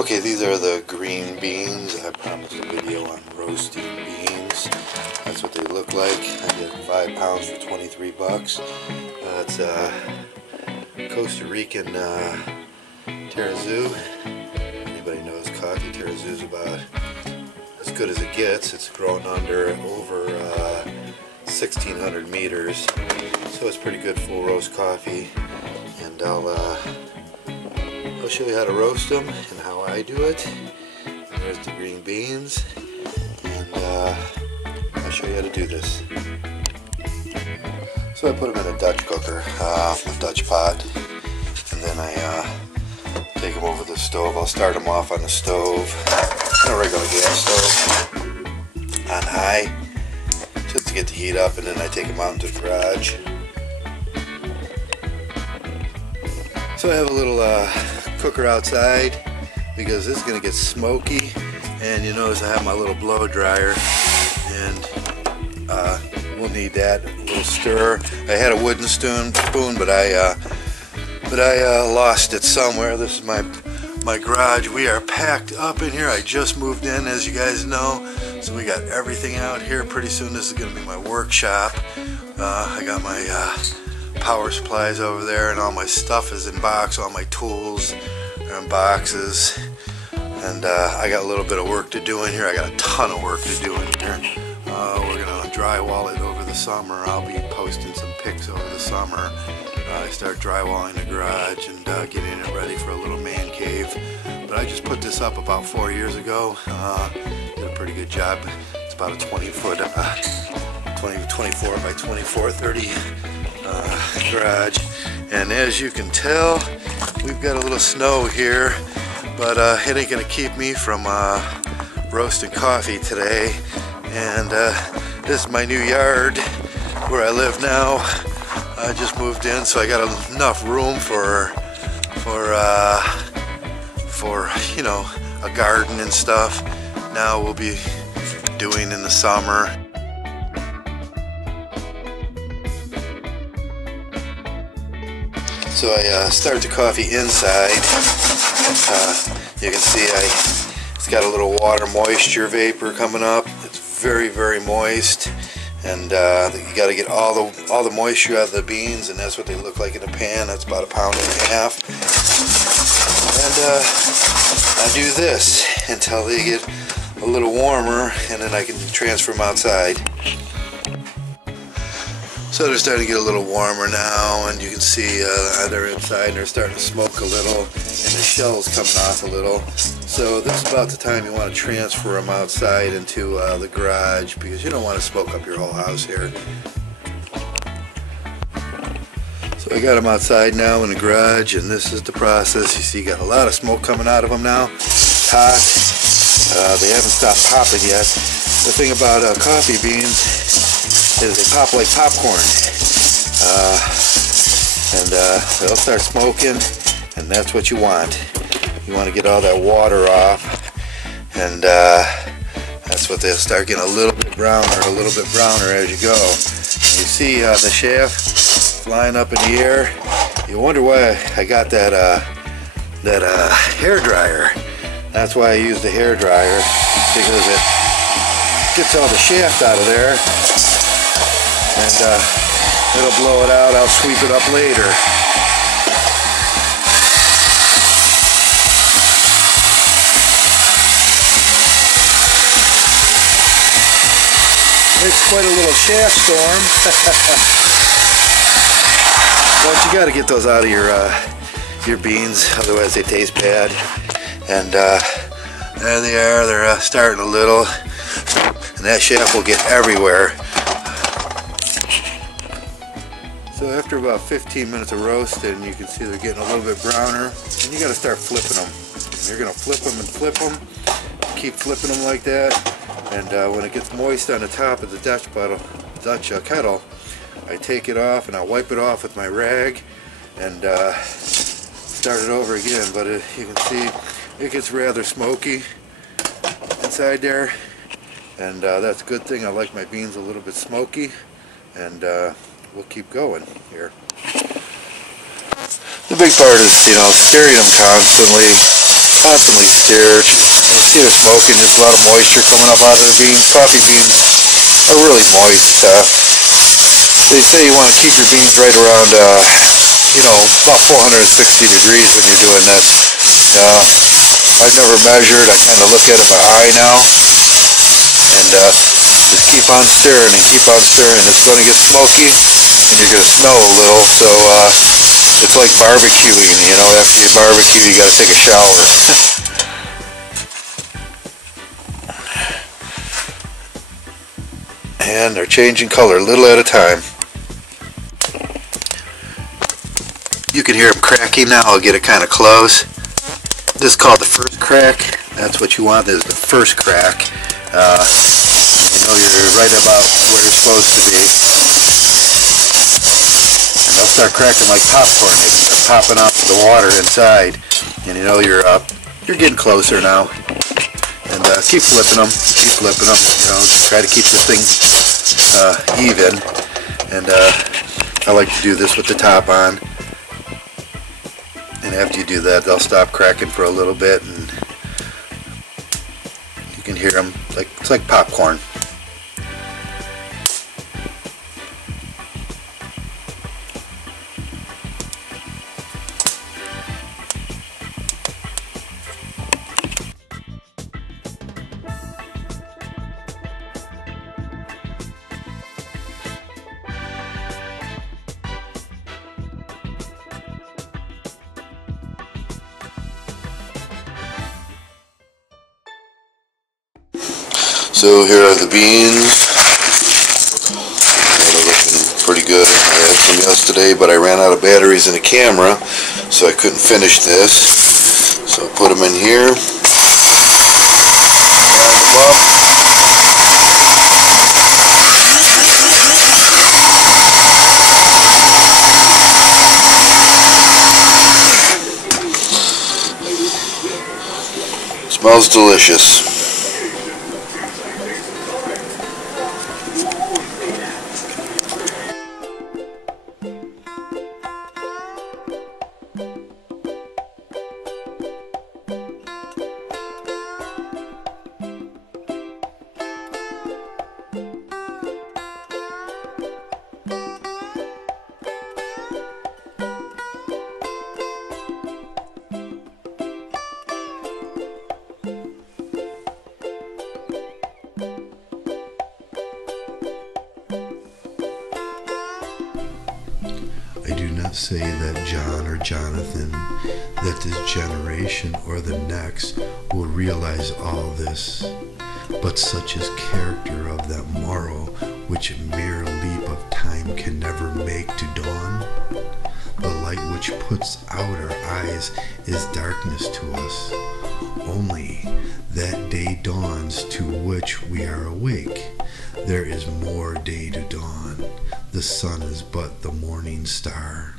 Okay, these are the green beans. I promised a video on roasting beans. That's what they look like. I did 5 pounds for 23 bucks. It's Costa Rican terrazoo. Anybody knows coffee terrazoo is about as good as it gets. It's grown under over 1,600 meters, so it's pretty good full roast coffee. And I'll show you how to roast them and how I do it. And there's the green beans, and I'll show you how to do this. So I put them in a Dutch cooker, a Dutch pot, and then I take them over the stove. I'll start them off on the stove, on a regular gas stove, on high, just to get the heat up, and then I take them out into the garage. So I have a little cooker outside because this is going to get smoky, and you notice I have my little blow dryer, and we'll need that. A little stir. I had a wooden spoon, but I lost it somewhere. This is my garage. We are packed up in here. I just moved in, as you guys know, so we got everything out here. Pretty soon this is going to be my workshop. I got my power supplies over there, and all my stuff is in box. All my tools are in boxes, and I got a little bit of work to do in here. I got a ton of work to do in here. We're gonna drywall it over the summer. I'll be posting some pics over the summer. I start drywalling the garage and getting it ready for a little man cave. But I just put this up about 4 years ago. Did a pretty good job. It's about a 24 by 24, 30 garage, and as you can tell, we've got a little snow here, but it ain't gonna keep me from roasting coffee today. And this is my new yard where I live now. I just moved in, so I got enough room for you know, a garden and stuff. Now we'll be doing in the summer. So I start the coffee inside. You can see it's got a little water moisture vapor coming up. It's very, very moist, and you got to get all the moisture out of the beans, and that's what they look like in a pan. That's about 1.5 pounds. And I do this until they get a little warmer, and then I can transfer them outside. So they're starting to get a little warmer now, and you can see they're inside and they're starting to smoke a little, and the shell's coming off a little. So this is about the time you want to transfer them outside into the garage, because you don't want to smoke up your whole house here. So I got them outside now in the garage, and this is the process. You see, you got a lot of smoke coming out of them now. It's hot. They haven't stopped popping yet. The thing about coffee beans is they pop like popcorn, and they'll start smoking, and that's what you want. You want to get all that water off, and that's what they'll start getting a little bit browner as you go. And you see the shaft flying up in the air. You wonder why I got that hair dryer. That's why I use the hair dryer, because it gets all the shaft out of there. And it'll blow it out. I'll sweep it up later. It's quite a little shaft storm. But you got to get those out of your beans, otherwise they taste bad. And there they are. They're starting a little, and that shaft will get everywhere. So after about 15 minutes of roasting, you can see they're getting a little bit browner, and you got to start flipping them. And you're going to flip them and flip them, keep flipping them like that, and when it gets moist on the top of the Dutch kettle, I take it off and I wipe it off with my rag and start it over again. But you can see it gets rather smoky inside there, and that's a good thing. I like my beans a little bit smoky, and we'll keep going here. The big part is, stirring them constantly, Constantly stir. You see they're smoking, there's a lot of moisture coming up out of the beans. Coffee beans are really moist. They say you want to keep your beans right around, you know, about 460 degrees when you're doing this. I've never measured. I kind of look at it by eye now. And just keep on stirring and keep on stirring. It's going to get smoky and you're going to smell a little. So it's like barbecuing, you know, after you barbecue you got to take a shower. And they're changing color a little at a time. You can hear them cracking now. I'll get it kind of close. This is called the first crack. That's what you want, is the first crack. You know you're right about where you're supposed to be. And they'll start cracking like popcorn. They start popping out the water inside. And you know you're getting closer now. And keep flipping them. Keep flipping them. You know, try to keep the thing even. And I like to do this with the top on. And after you do that, they'll stop cracking for a little bit, and you can hear them like it's like popcorn. So here are the beans. They're looking pretty good. I had some yesterday, but I ran out of batteries in the camera, so I couldn't finish this. So I put them in here. Grind them up. Smells delicious. I do not say that John or Jonathan, that this generation or the next will realize all this, but such is character of that morrow which a mere leap of time can never make to dawn. The light which puts out our eyes is darkness to us. Only that day dawns to which we are awake. There is more day to dawn. The sun is but the morning star.